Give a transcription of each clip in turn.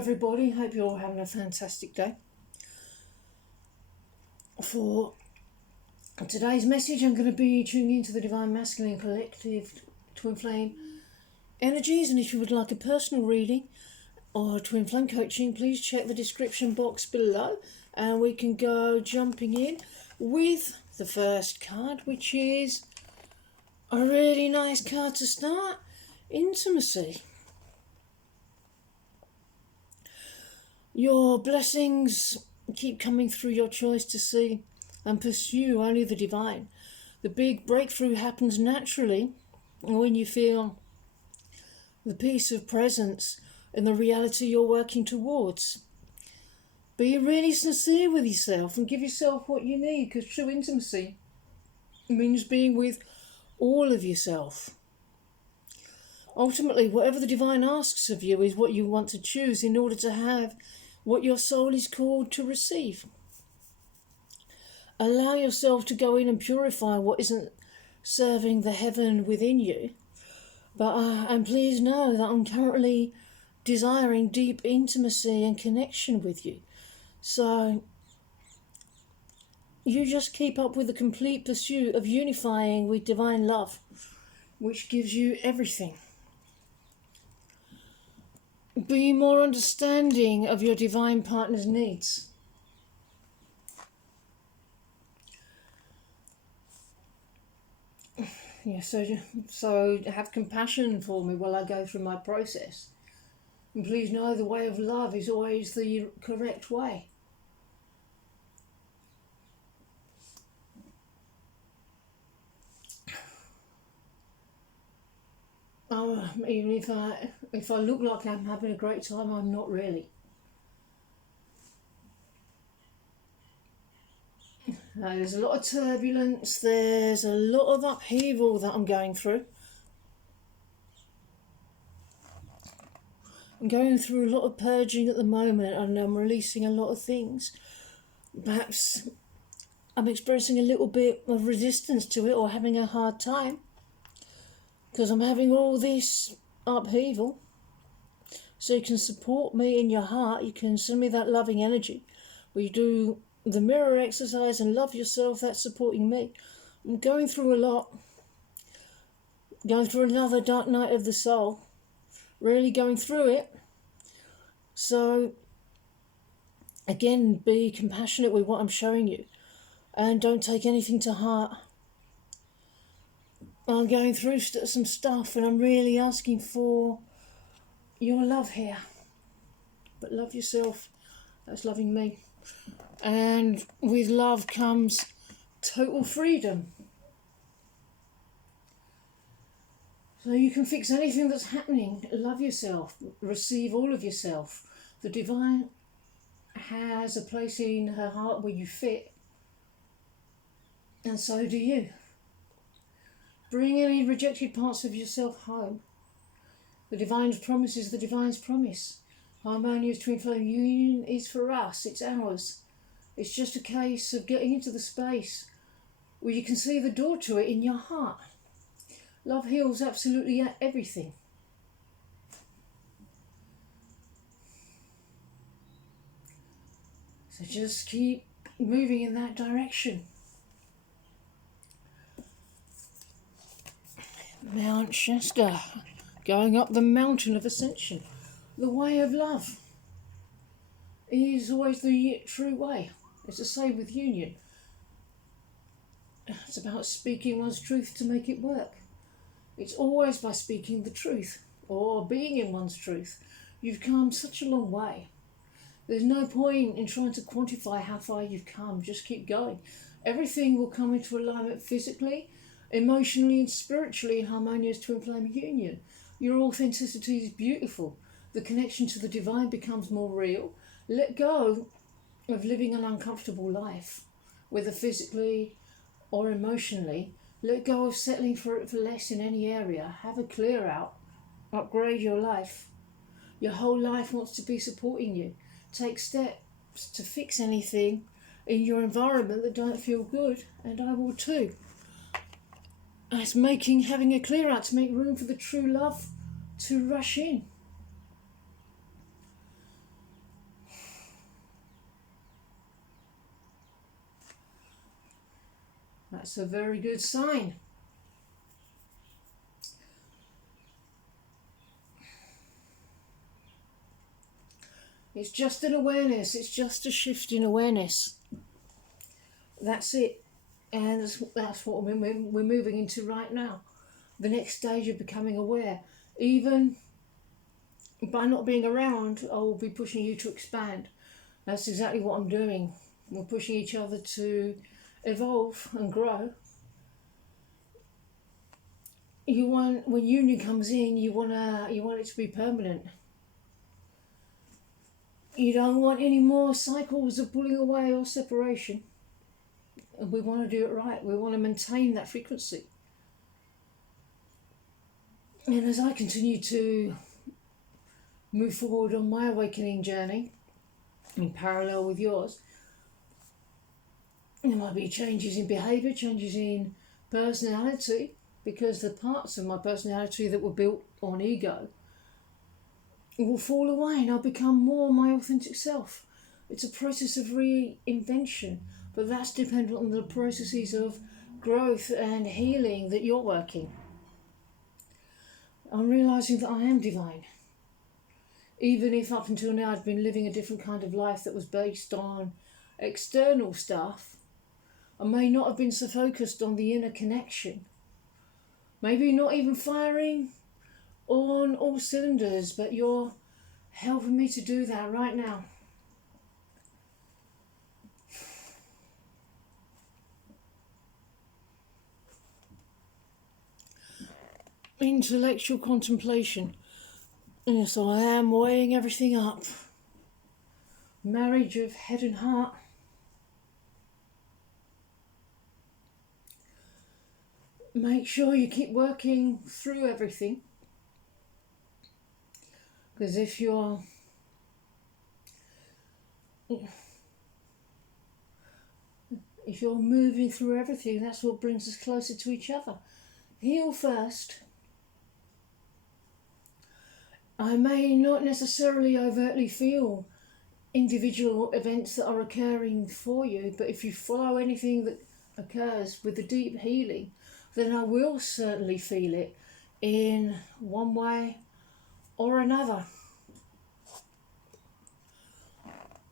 everybody, hope you're all having a fantastic day. For today's message, I'm going to be tuning into the Divine Masculine Collective Twin Flame energies, and if you would like a personal reading or Twin Flame coaching, please check the description box below and we can go jumping in with the first card, which is a really nice card to start: intimacy. Your blessings keep coming through your choice to see and pursue only the divine. The big breakthrough happens naturally when you feel the peace of presence and the reality you're working towards. Be really sincere with yourself and give yourself what you need, because true intimacy means being with all of yourself. Ultimately, whatever the divine asks of you is what you want to choose in order to have what your soul is called to receive. Allow yourself to go in and purify what isn't serving the heaven within you. And please know that I'm currently desiring deep intimacy and connection with you. So you just keep up with the complete pursuit of unifying with divine love, which gives you everything. Be more understanding of your divine partner's needs. Yeah, so have compassion for me while I go through my process. And please know the way of love is always the correct way. Even if I look like I'm having a great time, I'm not really. There's a lot of turbulence, there's a lot of upheaval that I'm going through. I'm going through a lot of purging at the moment, and I'm releasing a lot of things. Perhaps I'm experiencing a little bit of resistance to it, or having a hard time, because I'm having all this upheaval. So you can support me in your heart. You can send me that loving energy. We do the mirror exercise and love yourself. That's supporting me. I'm going through a lot. Going through another dark night of the soul. Really going through it. So again, be compassionate with what I'm showing you. And don't take anything to heart. I'm going through some stuff, and I'm really asking for your love here. But love yourself. That's loving me. And with love comes total freedom. So you can fix anything that's happening. Love yourself. Receive all of yourself. The divine has a place in her heart where you fit. And so do you. Bring any rejected parts of yourself home. The divine's promise is the divine's promise. Harmonious twin flame union is for us. It's ours. It's just a case of getting into the space where you can see the door to it in your heart. Love heals absolutely everything. So just keep moving in that direction. Mount Shasta, going up the mountain of ascension. The way of love is always the true way. It's the same with union. It's about speaking one's truth to make it work. It's always by speaking the truth or being in one's truth. You've come such a long way. There's no point in trying to quantify how far you've come. Just keep going. Everything will come into alignment physically, emotionally and spiritually in harmonious twin flame union. Your authenticity is beautiful. The connection to the divine becomes more real. Let go of living an uncomfortable life, whether physically or emotionally. Let go of settling for less in any area. Have a clear out. Upgrade your life. Your whole life wants to be supporting you. Take steps to fix anything in your environment that don't feel good, and I will too. It's having a clear out to make room for the true love to rush in. That's a very good sign. It's just an awareness. It's just a shift in awareness. That's it. And that's what we're moving into right now. The next stage of becoming aware. Even by not being around, I will be pushing you to expand. That's exactly what I'm doing. We're pushing each other to evolve and grow. When union comes in, you want it to be permanent. You don't want any more cycles of pulling away or separation. And we want to do it right. We want to maintain that frequency. And as I continue to move forward on my awakening journey, in parallel with yours, there might be changes in behaviour, changes in personality, because the parts of my personality that were built on ego will fall away and I'll become more my authentic self. It's a process of reinvention, but that's dependent on the processes of growth and healing that you're working. I'm realising that I am divine. Even if up until now I'd been living a different kind of life that was based on external stuff, I may not have been so focused on the inner connection. Maybe not even firing on all cylinders, but you're helping me to do that right now. Intellectual contemplation. Yes, I am weighing everything up. Marriage of head and heart. Make sure you keep working through everything. Because if you're moving through everything, that's what brings us closer to each other. Heal first. I may not necessarily overtly feel individual events that are occurring for you, but if you follow anything that occurs with the deep healing, then I will certainly feel it in one way or another.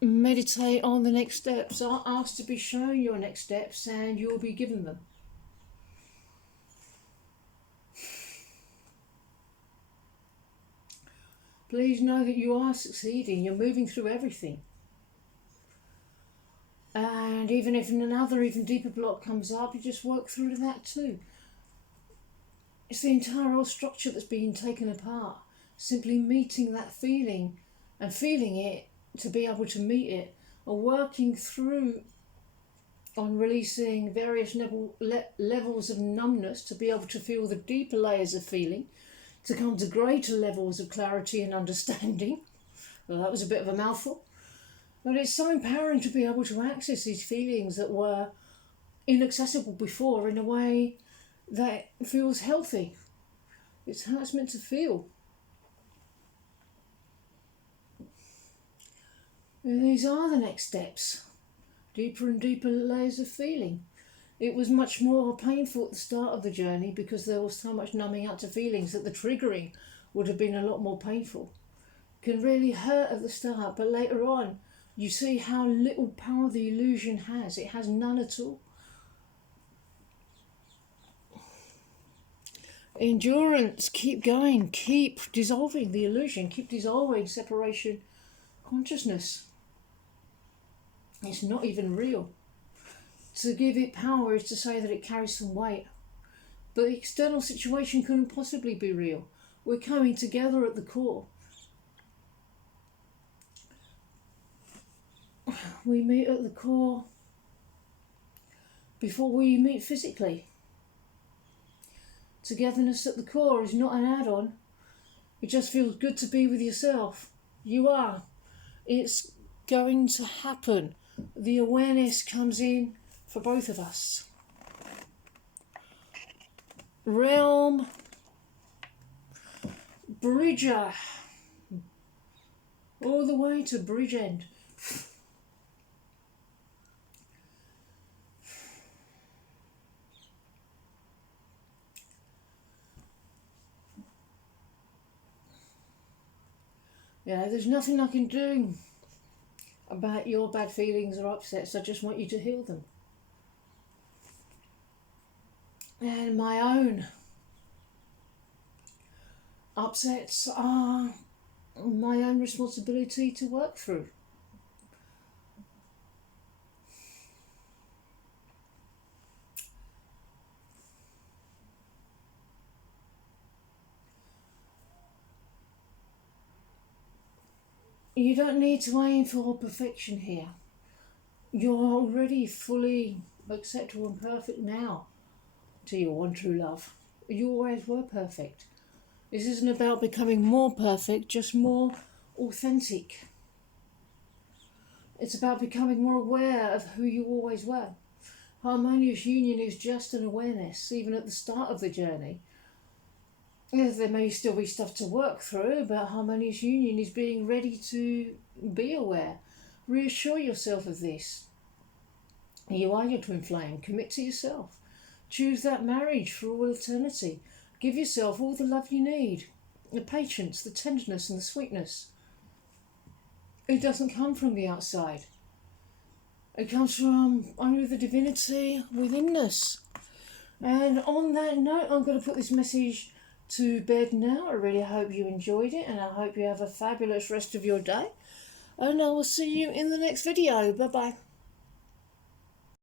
Meditate on the next steps. Ask to be shown your next steps and you'll be given them. Please know that you are succeeding. You're moving through everything. And even if another even deeper block comes up, you just work through that too. It's the entire old structure that's being taken apart. Simply meeting that feeling and feeling it to be able to meet it, or working through on releasing various levels of numbness to be able to feel the deeper layers of feeling, to come to greater levels of clarity and understanding. Well, that was a bit of a mouthful. But it's so empowering to be able to access these feelings that were inaccessible before in a way that feels healthy. It's how it's meant to feel. And these are the next steps. Deeper and deeper layers of feeling. It was much more painful at the start of the journey because there was so much numbing out to feelings that the triggering would have been a lot more painful. It can really hurt at the start, but later on you see how little power the illusion has. It has none at all. Endurance, keep going, keep dissolving the illusion, keep dissolving separation consciousness. It's not even real. To give it power is to say that it carries some weight. But the external situation couldn't possibly be real. We're coming together at the core. We meet at the core before we meet physically. Togetherness at the core is not an add-on. It just feels good to be with yourself. You are. It's going to happen. The awareness comes in for both of us. Realm Bridger. All the way to Bridgend. Yeah, there's nothing I can do about your bad feelings or upsets. I just want you to heal them. And my own upsets are my own responsibility to work through. You don't need to aim for perfection here. You're already fully acceptable and perfect now to your one true love. You always were perfect. This isn't about becoming more perfect, just more authentic. It's about becoming more aware of who you always were. Harmonious union is just an awareness, even at the start of the journey. Yes, there may still be stuff to work through, but harmonious union is being ready to be aware. Reassure yourself of this. You are your twin flame. Commit to yourself. Choose that marriage for all eternity. Give yourself all the love you need. The patience, the tenderness and the sweetness. It doesn't come from the outside. It comes from only the divinity within us. And on that note, I'm going to put this message to bed now. I really hope you enjoyed it, and I hope you have a fabulous rest of your day. And I will see you in the next video. Bye bye.